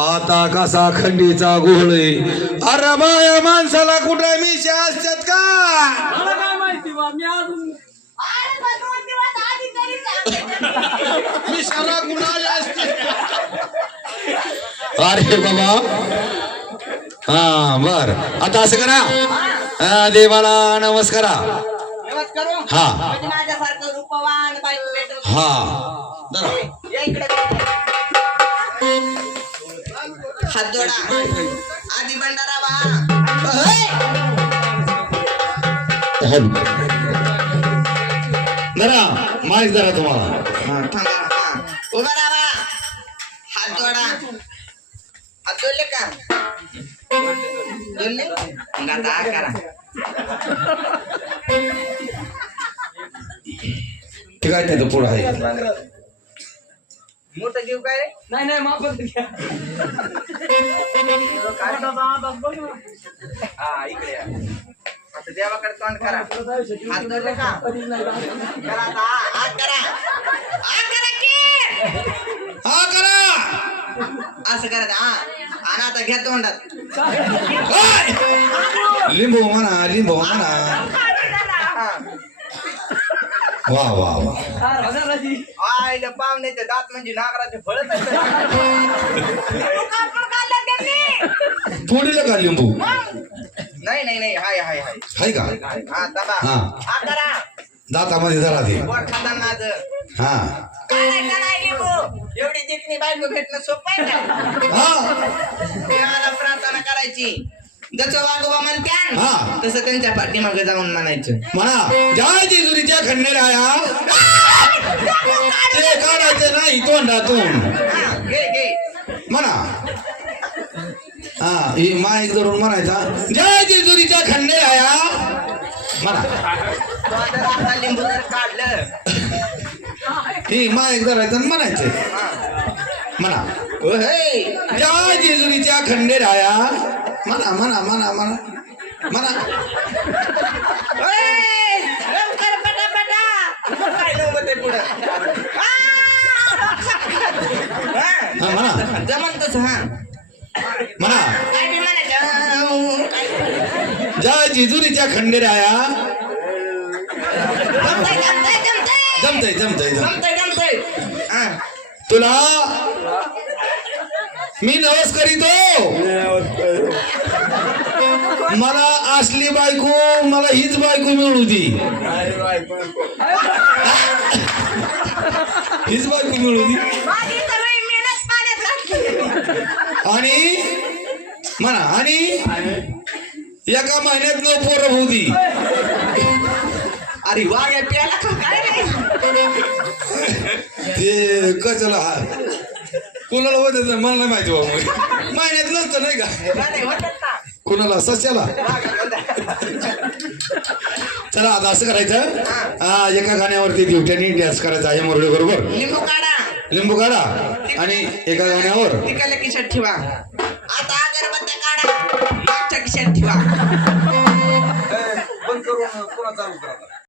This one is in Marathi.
आता कसा खंडीचा गोळे अरे बाया माणसाला कुठं मिशा असतात का? मला काय माहिती बा मी अजून अरे. मिशाला कुणाला असते? बाबा. हा बर. आता असं करा. हा, देवाला नमस्कारा. हा. म्हणजे हा. धरा. या इकडे. हात जोडा. आधी भंडारा बा. होय. धरा माईक धरा तुम्हाला. उभा राहा हात जोडा. हात जोडले का? जोडले? हा करा. ठीक आहे त्याचं पुढं आहे. मोठं जीव काय रे? नाही नाही माफच घ्या. हा इकडे या. आता देवाकडे तोंड करा. हात जोडले का. करा आता. हा, हात करा. हात करा की. हा करा. असं करा हा. आणि आता घ्या तोंडात! लिंबू म्हणा लिंबू म्हणा. वा वा वा. आईला पाहुण्याचे दात म्हणजे नागराचे फळत का लिंबू नाही नाही नाही. हाय हाय हाय. हाय का? हा दबा हा. करा दातामध्ये खाता माझ. हा. एवढी देखणी बायको भेटणं सोपं आहे का? हा. प्रार्थना करायची. जसं वागोबा म्हणत्यान. हा. तसं त्यांच्या पाठीमागे जाऊन म्हणायचं. म्हणा जय जेजुरीच्या खंडेराया. ते काढायचे नाही तोंडातून. हा घे घे. म्हणा. हा ही माईक धरून म्हणायचा जय जेजुरीच्या खंडेराया. म्हणा. तो आता लिंबू जर काढलं. ही माईक धरायचं आणि म्हणायचं. हा. म्हणा. ओहे. जय जेजुरीच्या खंडेराया. म्हणा म्हणा म्हणा म्हणा म्हणा ओए, लवकर पटापटा काय नव्हतं ते पुढं आ! हा. हा म्हणा जमन तसं हा म्हणा काय बी म्हणायचं काय- जय जेजुरीच्या खंडेराया जमतंय जमतंय जमतंय जमतय जमतय जम जमतंय जमतंय हा तुला मी नवस करीतो. मला असली बायको मला हीच बायको मिळू दी हीच बायको मिळू दी आणि म्हणा आणि एका महिन्यात न पोरं होऊ दी अरे वा या प्याला का? काय रे ते कशाला हा? कुणाला होत मला नाही माहिती बाबा महिन्यात नसतं नाही का? नाही कुणाला? सस्याला? चला आता असं करायचं. हा. एका गाण्यावरती दिवट्याने डॅन्स करायचा आहे मुरळी बरोबर. लिंबू काढा. लिंबू काढा. आणि एका गाण्यावर. ठेवा. आता अगरबत्त्या काढा.